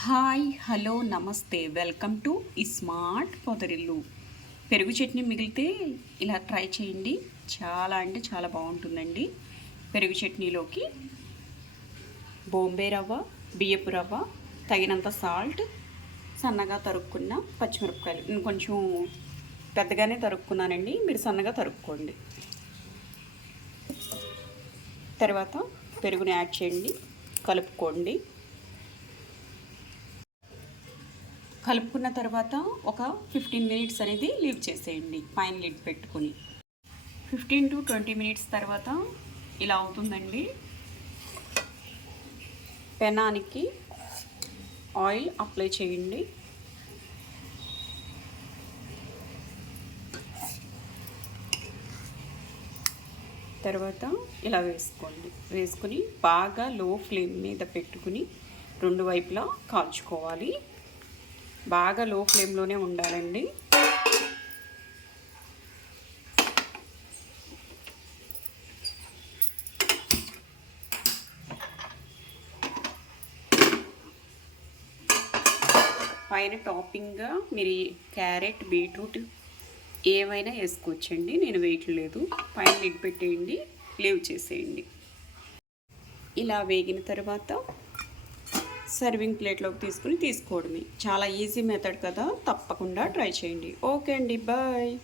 Hi hello నమస్తే. Welcome to smart Podarillu. పెరుగు చట్నీ మిగిలితే ఇలా ట్రై చేయండి. చాలా అంటే చాలా బాగుంటుందండి. పెరుగు చట్నీలోకి బొంబే రవ్వ బియ్యపు రవ్వ తగినంత సాల్ట్ సన్నగా తరుక్కున్న పచ్చిమిరపకాయలు. నేను కొంచెం పెద్దగానే తరుక్కున్నానండి. మీరు సన్నగా తరుక్కోండి. తర్వాత పెరుగుని యాడ్ చేయండి. కలుపుకోండి. కలుపుకున్న తర్వాత ఒక ఫిఫ్టీన్ మినిట్స్ అనేది లీవ్ చేసేయండి. పైన లిడ్ పెట్టుకొని. ఫిఫ్టీన్ టు ట్వంటీ మినిట్స్ తర్వాత ఇలా అవుతుందండి. పెనానికి ఆయిల్ అప్లై చేయండి. తర్వాత ఇలా వేసుకోండి. వేసుకుని బాగా లో ఫ్లేమ్ మీద పెట్టుకుని రెండు వైపులా కాల్చుకోవాలి. బాగా లో ఫ్లేమ్లోనే ఉండాలండి. పైన టాపింగ్గా మీరు క్యారెట్ బీట్రూట్ ఏమైనా వేసుకోవచ్చండి. నేను వేయట్లేదు పైన లిడ్ పెట్టేయండి. లీవ్ చేసేయండి. ఇలా వేగిన తర్వాత సర్వింగ్ ప్లేట్లోకి తీసుకుని తీసుకోవడమే. చాలా ఈజీ మెథడ్ కదా తప్పకుండా ట్రై చేయండి. ఓకే అండి బాయ్.